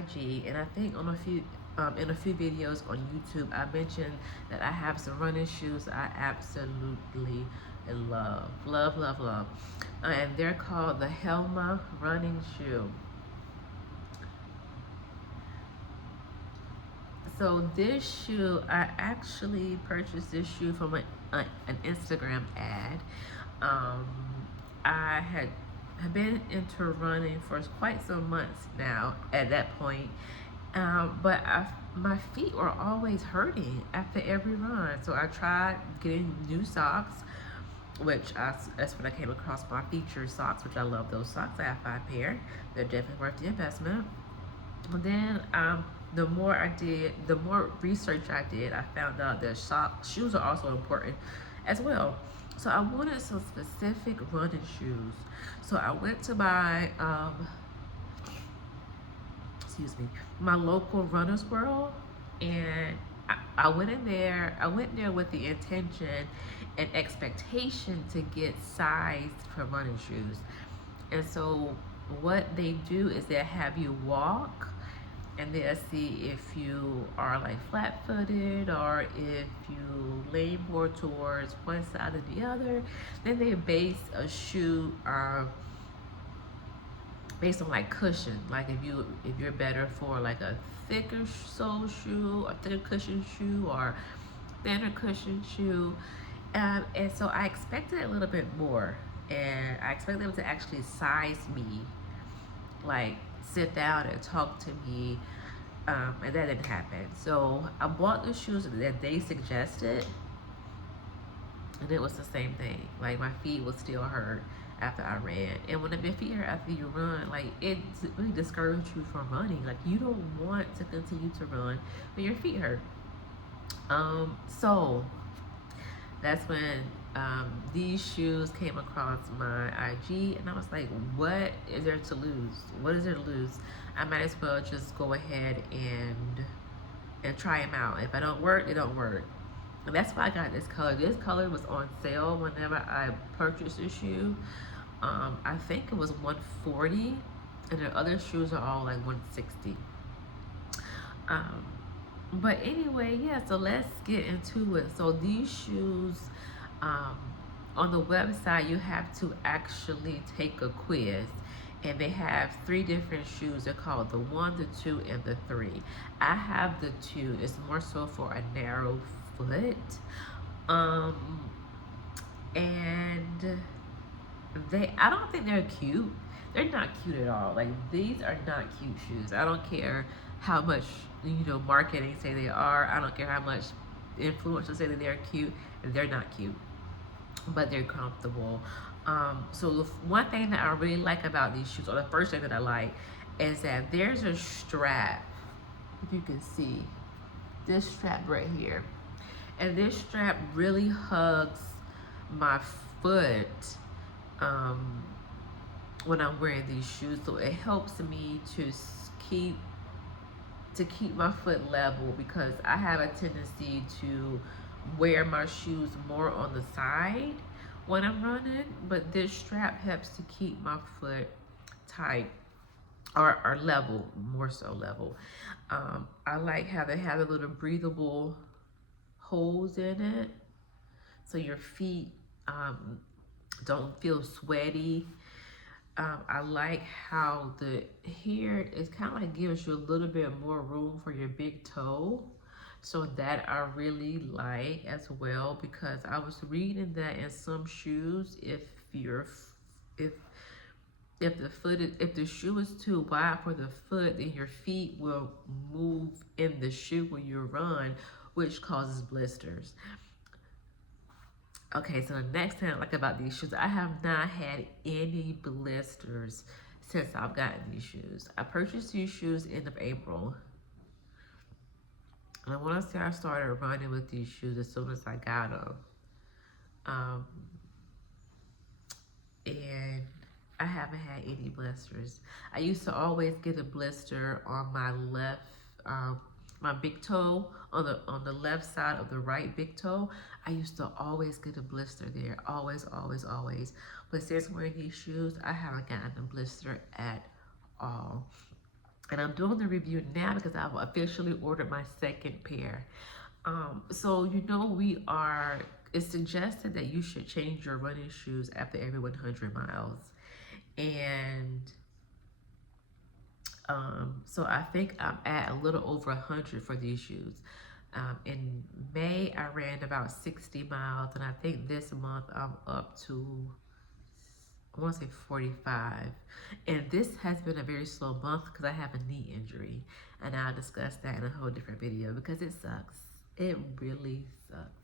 IG, and I think on a few in a few videos on YouTube, I mentioned that I have some running shoes I absolutely love, love, love, love, and they're called the HIilma running shoe. So this shoe, I actually purchased this shoe from an Instagram ad. Um, I had been into running for quite some months now at that point, but my feet were always hurting after every run. So I tried getting new socks, that's when I came across my featured socks, which I love those socks. I have 5 pair. They're definitely worth the investment. And then the more I did, the more research I did, I found out that shoes are also important as well. So I wanted some specific running shoes. So I went to my excuse me, my local Runners World, and I went in there. I went there with the intention and expectation to get sized for running shoes. And so what they do is they have you walk, and they'll see if you are like flat-footed or if you lean more towards one side or the other. Then they base a shoe based on like cushion. Like if you're better for like a thicker sole shoe, a thicker cushion shoe, or thinner cushion shoe. And so I expected a little bit more, and I expected them to actually size me, like sit down and talk to me, and that didn't happen. So I bought the shoes that they suggested, and it was the same thing. Like my feet would still hurt after I ran, and when your feet hurt after you run, like it really discourages you from running. Like you don't want to continue to run when your feet hurt. So that's when these shoes came across my IG, and I was like, what is there to lose? What is there to lose? I might as well just go ahead and try them out. If I don't work, they don't work. And that's why I got this color. This color was on sale whenever I purchased this shoe. I think it was 140, and the other shoes are all like 160. Um, but anyway, yeah, so let's get into it. So these shoes, um, on the website, you have to actually take a quiz. And they have 3 different shoes. They're called the 1, the 2, and the 3. I have the 2. It's more so for a narrow foot. Um, and I don't think they're cute. They're not cute at all. Like these are not cute shoes. I don't care how much marketing say they are. I don't care how much influencers say that they're cute. They're not cute, but they're comfortable. So the one thing that I really like about these shoes, or the first thing that I like, is that there's a strap. If you can see this strap right here, and this strap really hugs my foot when I'm wearing these shoes, so it helps me to keep my foot level, because I have a tendency to wear my shoes more on the side when I'm running, but this strap helps to keep my foot tight, or level, more so level. I like how they have a little breathable holes in it, so your feet don't feel sweaty. I like how the here is kind of like gives you a little bit more room for your big toe. So that I really like as well, because I was reading that in some shoes, if you're if the shoe is too wide for the foot, then your feet will move in the shoe when you run, which causes blisters. Okay, so the next thing I like about these shoes, I have not had any blisters since I've gotten these shoes. I purchased these shoes end of April. And I want to say I started running with these shoes as soon as I got them. And I haven't had any blisters. I used to always get a blister on my left, my big toe, on the left side of the right big toe. I used to always get a blister there, always, always, always. But since wearing these shoes, I haven't gotten a blister at all. And I'm doing the review now because I've officially ordered my second pair. So it's suggested that you should change your running shoes after every 100 miles. And so I think I'm at a little over 100 for these shoes. In May, I ran about 60 miles, and I think this month I'm up to, I want to say 45. And this has been a very slow month because I have a knee injury. And I'll discuss that in a whole different video because it sucks. It really sucks.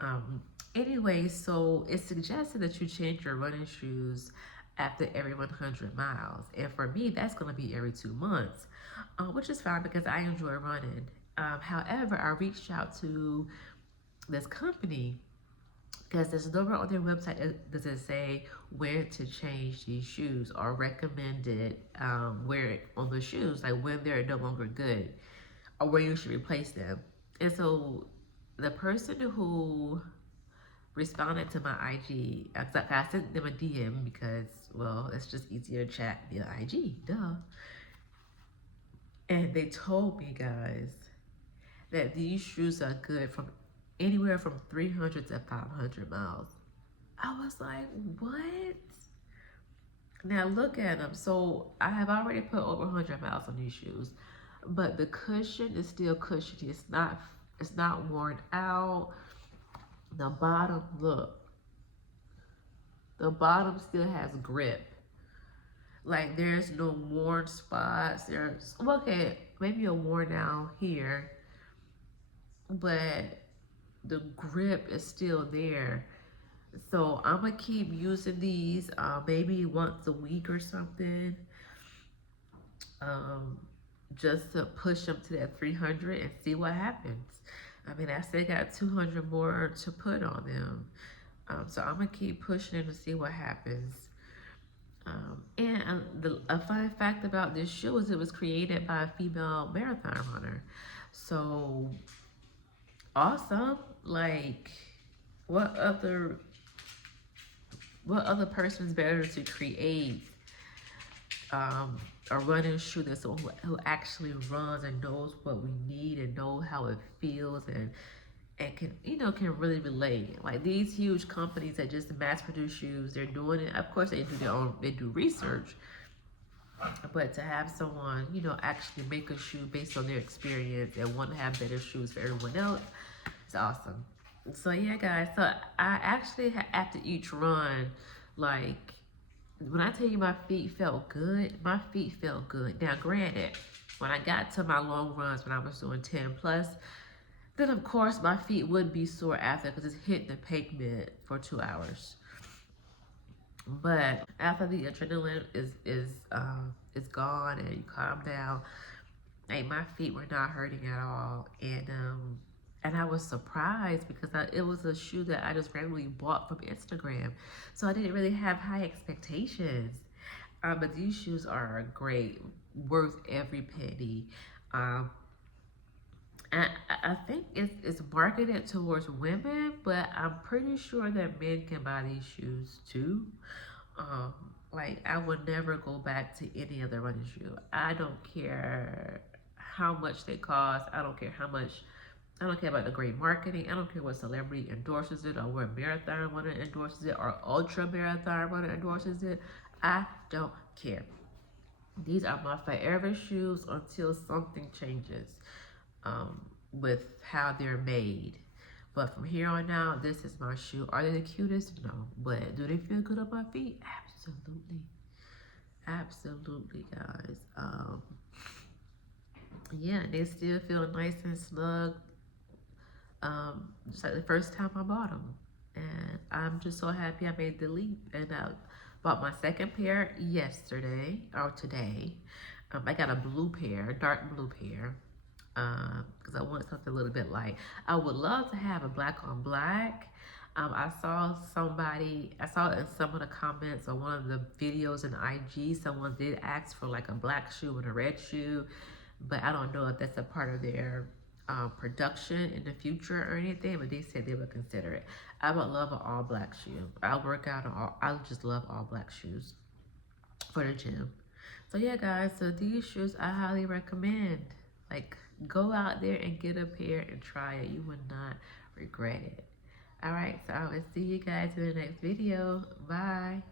Um, anyway, so it's suggested that you change your running shoes after every 100 miles. And for me, that's going to be every 2 months, which is fine because I enjoy running. However, I reached out to this company because there's nowhere on their website does it say where to change these shoes or recommended where on the shoes, like when they're no longer good or where you should replace them. And so the person who responded to my IG, I sent them a DM because, well, it's just easier to chat via IG, duh. And they told me, guys, that these shoes are good from anywhere from 300 to 500 miles. I was like, what? Now look at them. So I have already put over 100 miles on these shoes, but the cushion is still cushiony. It's not worn out. The bottom, look. The bottom still has grip. Like there's no worn spots. There's, okay, maybe a worn down here, but the grip is still there. So I'm gonna keep using these maybe once a week or something, um, just to push them to that 300 and see what happens. I mean, I still got 200 more to put on them. So I'm gonna keep pushing them to see what happens. A fun fact about this shoe is it was created by a female marathon runner. So awesome. Like, what other person's better to create a running shoe that's someone who actually runs and knows what we need and know how it feels and can really relate. Like these huge companies that just mass produce shoes, they're doing it. Of course, they do research, but to have someone actually make a shoe based on their experience and want to have better shoes for everyone else, it's awesome. So yeah, guys. So I actually after each run, like when I tell you my feet felt good, my feet felt good. Now, granted, when I got to my long runs when I was doing 10 plus, then of course my feet would be sore after because it's hitting the pavement for 2 hours. But after the adrenaline is gone and you calm down, like my feet were not hurting at all, and I was surprised because it was a shoe that I just randomly bought from Instagram, so I didn't really have high expectations. But these shoes are great, worth every penny. Um, I think it's marketed towards women, but I'm pretty sure that men can buy these shoes too. Um, like I would never go back to any other running shoe. I don't care how much they cost. I don't care how much. I don't care about the great marketing. I don't care what celebrity endorses it or what marathon runner endorses it or ultra marathon runner endorses it. I don't care. These are my forever shoes until something changes with how they're made. But from here on out, this is my shoe. Are they the cutest? No. But do they feel good on my feet? Absolutely. Absolutely, guys. Yeah, they still feel nice and snug. Just like the first time I bought them. And I'm just so happy I made the leap. And I bought my second pair yesterday or today. I got a blue pair, dark blue pair, because I want something a little bit light. I would love to have a black on black. I saw it in some of the comments on one of the videos in IG. Someone did ask for like a black shoe and a red shoe, but I don't know if that's a part of their production in the future or anything, but they said they would consider it. I would love an all black shoe. I just love all black shoes for the gym. So yeah, guys, so these shoes I highly recommend. Like, go out there and get a pair and try it. You would not regret it. All right, so I will see you guys in the next video. Bye.